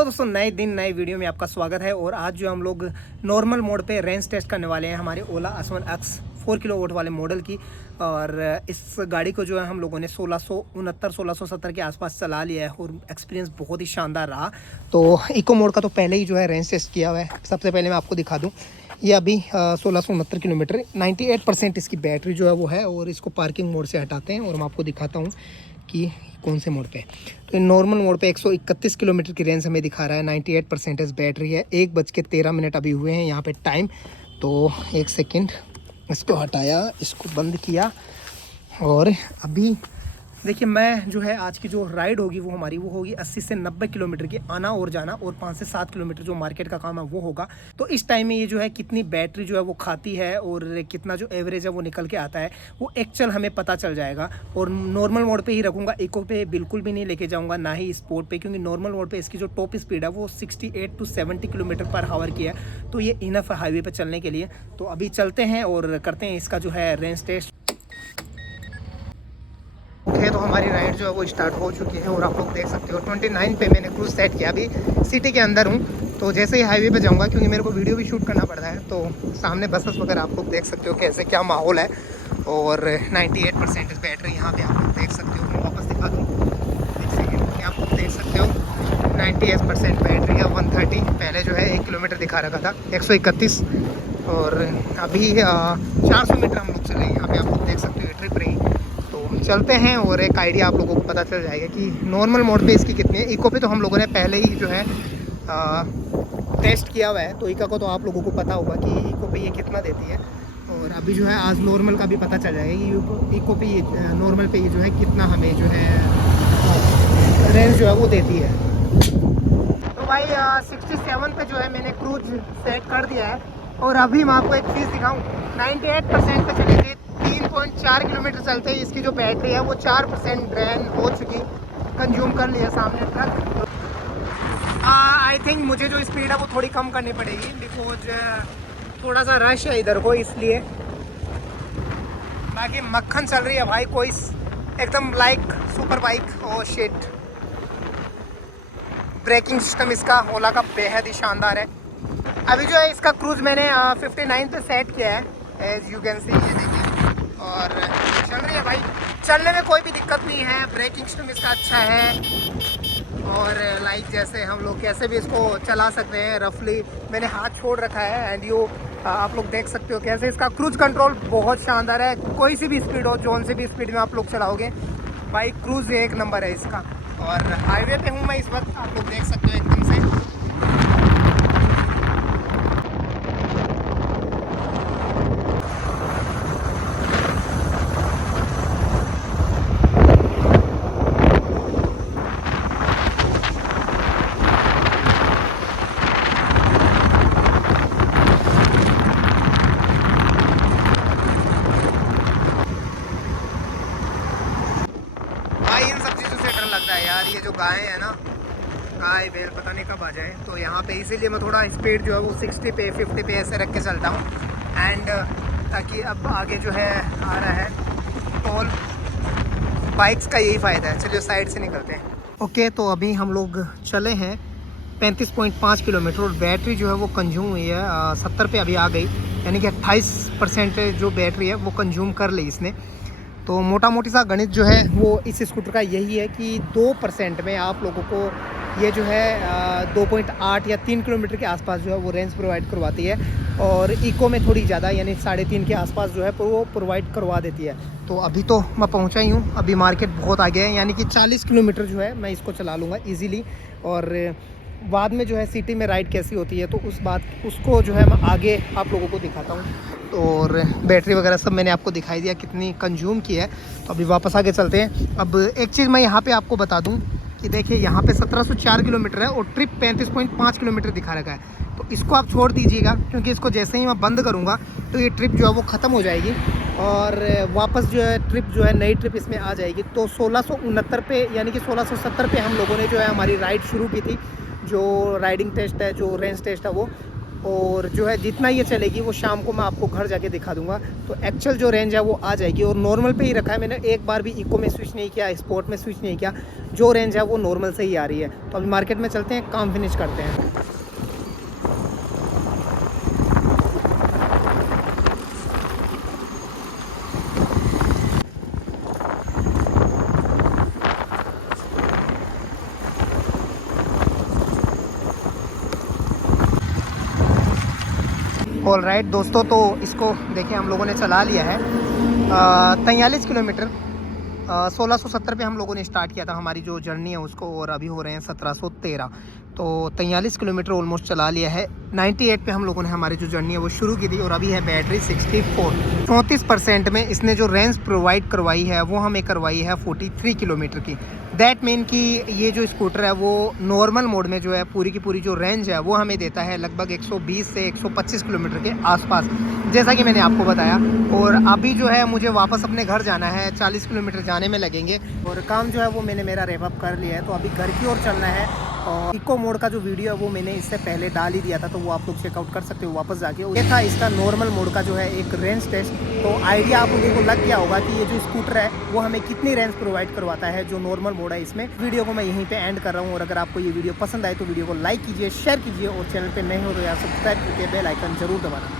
तो दोस्तों नए दिन नए वीडियो में आपका स्वागत है। और आज जो हम लोग नॉर्मल मोड पे रेंज टेस्ट करने वाले हैं हमारे ओला असवन एक्स 4 किलोवाट वाले मॉडल की। और इस गाड़ी को जो है हम लोगों ने 1669 1670 के आसपास चला लिया है और एक्सपीरियंस बहुत ही शानदार रहा। तो इको मोड का तो पहले ही जो है रेंज टेस्ट किया हुआ है। सबसे पहले मैं आपको दिखा दूँ, ये अभी 1669 किलोमीटर 98% इसकी बैटरी जो है वो है। और इसको पार्किंग मोड से हटाते हैं और मैं आपको दिखाता हूँ कि कौन से मोड पे। तो नॉर्मल मोड पे 131 किलोमीटर की रेंज हमें दिखा रहा है। 98% बैटरी है। 1:13 अभी हुए हैं यहाँ पे टाइम। तो एक सेकंड, इसको हटाया, इसको बंद किया। और अभी देखिए, मैं जो है आज की जो राइड होगी वो हमारी वो होगी 80 से 90 किलोमीटर की आना और जाना, और 5 से 7 किलोमीटर जो मार्केट का काम है वो होगा। तो इस टाइम में ये जो है कितनी बैटरी जो है वो खाती है और कितना जो एवरेज है वो निकल के आता है वो एक्चुअल हमें पता चल जाएगा। और नॉर्मल मोड पे ही रखूँगा, इको पे बिल्कुल भी नहीं लेके जाऊँगा, ना ही स्पोर्ट पे, क्योंकि नॉर्मल मोड पर इसकी जो टॉप स्पीड है वो 68 to 70 किलोमीटर पर आवर की है। तो ये इनफ है हाईवे पर चलने के लिए। तो अभी चलते हैं और करते हैं इसका जो है रेंज टेस्ट। तो हमारी राइड जो है वो स्टार्ट हो चुकी है और आप लोग देख सकते हो 29 पे मैंने क्रूज सेट किया। अभी सिटी के अंदर हूँ, तो जैसे ही हाईवे पे जाऊँगा, क्योंकि मेरे को वीडियो भी शूट करना पड़ता है, तो सामने बसेस वगैरह आप लोग देख सकते हो कैसे क्या माहौल है। और 98% बैटरी यहाँ पे आप लोग देख सकते हो। मैं वापस दिखा दूँ, आप लोग देख सकते हो 98% बैटरी है। 130 पहले जो है 1 किलोमीटर दिखा रखा था, 131। और अभी 400 मीटर हम लोग चले। यहाँ पे आप लोग देख सकते हो ट्रिप रही। चलते हैं और एक आइडिया आप लोगों को पता चल जाएगा कि नॉर्मल मोड पे इसकी कितनी है। इको पे तो हम लोगों ने पहले ही जो है टेस्ट किया हुआ है, तो इको को तो आप लोगों को पता होगा कि इको पे ये कितना देती है। और अभी जो है आज नॉर्मल का भी पता चल जाएगा कि इको पे ये नॉर्मल पे ये जो है कितना हमें जो है रेंज जो है वो देती है। तो भाई 67 पे जो है मैंने क्रूज सेट कर दिया है। और अभी मैं आपको एक चीज़ दिखाऊँ, 98% पे चले गए। 3.4 किलोमीटर चलते ही इसकी जो बैटरी है वो 4% ड्रेन हो चुकी, कंज्यूम कर लिया सामने तक। आई थिंक मुझे जो स्पीड है वो थोड़ी कम करनी पड़ेगी, बिकॉज थोड़ा सा रश है इधर को, इसलिए। बाकी मक्खन चल रही है भाई, कोई एकदम like super bike. Oh shit, braking system इसका ओला का बेहद ही शानदार है। अभी जो है इसका क्रूज मैंने 59 पे सेट किया है, एज यू कैन सी, ये देखिए। और चल रही है भाई, चलने में कोई भी दिक्कत नहीं है। ब्रेकिंग सिस्टम इसका अच्छा है। और लाइक जैसे हम लोग कैसे भी इसको चला सकते हैं रफली, मैंने हाथ छोड़ रखा है। एंड यू आप लोग देख सकते हो कैसे इसका क्रूज कंट्रोल बहुत शानदार है। कोई सी भी स्पीड हो, जोन से भी स्पीड में आप लोग चलाओगे भाई, क्रूज एक नंबर है इसका। और हाईवे पे हूँ मैं इस वक्त, आप लोग देख सकते हो एकदम से। यार ये जो गाय है ना, गाय बैल पता नहीं कब आ जाए, तो यहाँ पे इसीलिए मैं थोड़ा स्पीड जो है वो 60 पे 50 पे ऐसे रख के चलता हूँ। एंड ताकि अब आगे जो है आ रहा है टोल, बाइक्स का यही फ़ायदा है। चलिए साइड से निकलते हैं। ओके, तो अभी हम लोग चले हैं 35.5 किलोमीटर और बैटरी जो है वो कंज्यूम हुई है 70 पे अभी आ गई, यानी कि 28% जो बैटरी है वो कंज्यूम कर ली इसने। तो मोटा मोटी सा गणित जो है वो इस स्कूटर का यही है कि 2% में आप लोगों को ये जो है 2.8 या 3 किलोमीटर के आसपास जो है वो रेंज प्रोवाइड करवाती है। और इको में थोड़ी ज़्यादा, यानी 3.5 के आसपास जो है वो प्रोवाइड करवा देती है। तो अभी तो मैं पहुंचा ही हूँ, अभी मार्केट बहुत आगे है, यानी कि 40 किलोमीटर जो है मैं इसको चला लूँगा ईजीली। और बाद में जो है सिटी में राइड कैसी होती है तो उसको जो है मैं आगे आप लोगों को दिखाता हूँ। और बैटरी वगैरह सब मैंने आपको दिखाई दिया कितनी कंज्यूम की है। तो अभी वापस आगे चलते हैं। अब एक चीज़ मैं यहाँ पे आपको बता दूँ कि देखिए यहाँ पे 1704 किलोमीटर है और ट्रिप 35.5 किलोमीटर दिखा रखा है। तो इसको आप छोड़ दीजिएगा, क्योंकि इसको जैसे ही मैं बंद करूँगा तो ये ट्रिप जो है वो ख़त्म हो जाएगी और वापस जो है ट्रिप जो है नई ट्रिप इसमें आ जाएगी। तो 1669 पे, यानी कि 1670 पे हम लोगों ने जो है हमारी राइड शुरू की थी। जो राइडिंग टेस्ट है, जो रेंज टेस्ट है, वो और जो है जितना ये चलेगी वो शाम को मैं आपको घर जाके दिखा दूंगा। तो एक्चुअल जो रेंज है वो आ जाएगी। और नॉर्मल पे ही रखा है मैंने, एक बार भी इको में स्विच नहीं किया, स्पोर्ट में स्विच नहीं किया। जो रेंज है वो नॉर्मल से ही आ रही है। तो अभी मार्केट में चलते हैं, काम फिनिश करते हैं। ऑल राइट दोस्तों, तो इसको देखिए हम लोगों ने चला लिया है 43 किलोमीटर। 1670 पे हम लोगों ने स्टार्ट किया था हमारी जो जर्नी है उसको, और अभी हो रहे हैं 1713। तो 43 किलोमीटर ऑलमोस्ट चला लिया है। 98 पे हम लोगों ने हमारी जो जर्नी है वो शुरू की थी, और अभी है बैटरी 64। 34% में इसने जो रेंज प्रोवाइड करवाई है वो हमें करवाई है 43 किलोमीटर की। दैट मीन कि ये जो स्कूटर है वो नॉर्मल मोड में जो है पूरी की पूरी जो रेंज है वो हमें देता है लगभग 120 से 125 किलोमीटर के आसपास, जैसा कि मैंने आपको बताया। और अभी जो है मुझे वापस अपने घर जाना है, 40 किलोमीटर जाने में लगेंगे। और काम जो है वो मैंने मेरा रेप अप कर लिया है, तो अभी घर की ओर चलना है। और इको मोड का जो वीडियो है वो मैंने इससे पहले डाल ही दिया था, तो वो आप लोग चेकआउट कर सकते हो वापस जाके। ये था इसका नॉर्मल मोड का जो है एक रेंज टेस्ट। तो आइडिया आप लोगों को लग गया होगा कि ये जो स्कूटर है वो हमें कितनी रेंज प्रोवाइड करवाता है जो नॉर्मल मोड है इसमें। वीडियो को मैं यहीं पे एंड कर रहा हूँ। और अगर आपको ये वीडियो पसंद आए तो वीडियो को लाइक कीजिए, शेयर कीजिए, और चैनल पे नए हो तो यार सब्सक्राइब करके बेल आइकन जरूर दबाना।